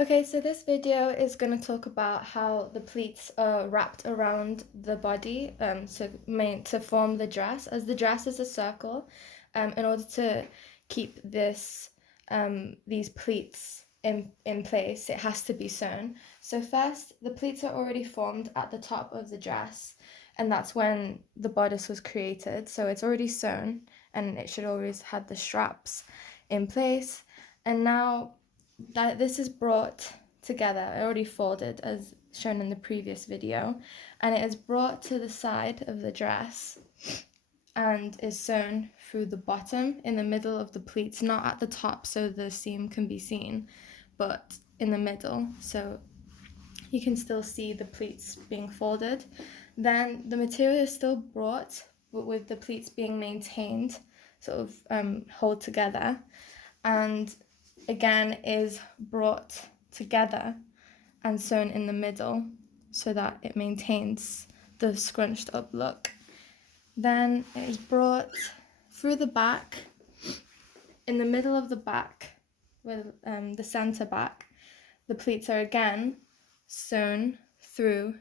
Okay, so this video is going to talk about how the pleats are wrapped around the body to form the dress. As the dress is a circle, in order to keep these pleats in place, it has to be sewn. So first, the pleats are already formed at the top of the dress, and that's when the bodice was created. So it's already sewn, and it should always have the straps in place. And now that this is brought together, already folded as shown in the previous video, and it is brought to the side of the dress and is sewn through the bottom in the middle of the pleats, not at the top so the seam can be seen, but in the middle so you can still see the pleats being folded. Then the material is still brought, but with the pleats being maintained, sort of hold together, and again is brought together and sewn in the middle so that it maintains the scrunched up look. Then it is brought through the back, in the middle of the back, with the center back. The pleats are again sewn through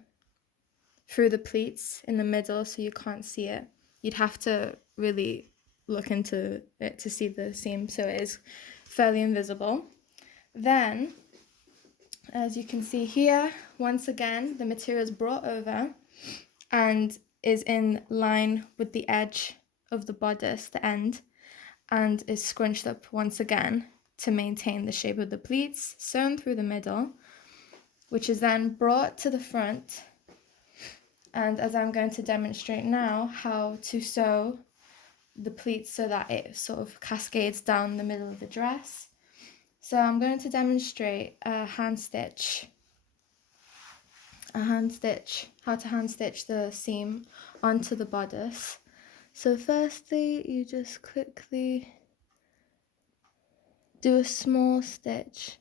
the pleats in the middle so you can't see it. You'd have to really look into it to see the seam, so it is fairly invisible. Then, as you can see here, once again, the material is brought over and is in line with the edge of the bodice, the end, and is scrunched up once again to maintain the shape of the pleats, sewn through the middle, which is then brought to the front. And as I'm going to demonstrate now how to sew the pleats so that it sort of cascades down the middle of the dress. So I'm going to demonstrate how to hand stitch the seam onto the bodice. So firstly, you just quickly do a small stitch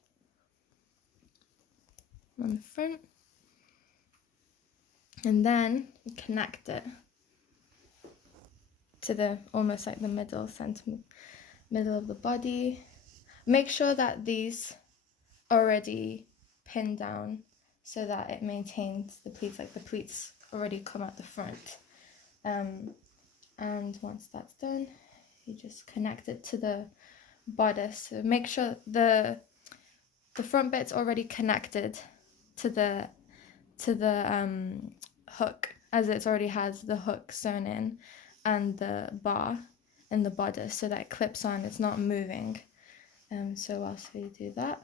on the front, and then you connect it to the almost like the middle of the body. Make sure that these are already pinned down so that it maintains the pleats, like the pleats already come at the front. And once that's done, you just connect it to the bodice. So make sure the front bit's already connected to the hook, as it already has the hook sewn in and the bar in the bodice, so that it clips on, it's not moving. So whilst we do that,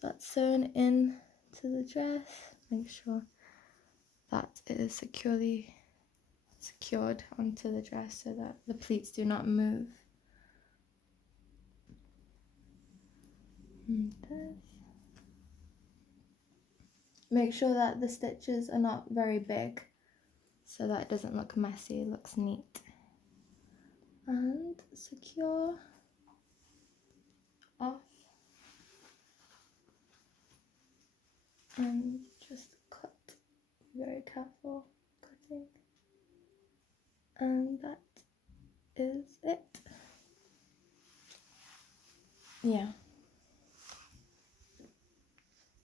that's sewn in to the dress. Make sure that it is securely secured onto the dress so that the pleats do not move. Make sure that the stitches are not very big so that it doesn't look messy, it looks neat. And secure off. And just cut, very careful cutting. And that is it. Yeah,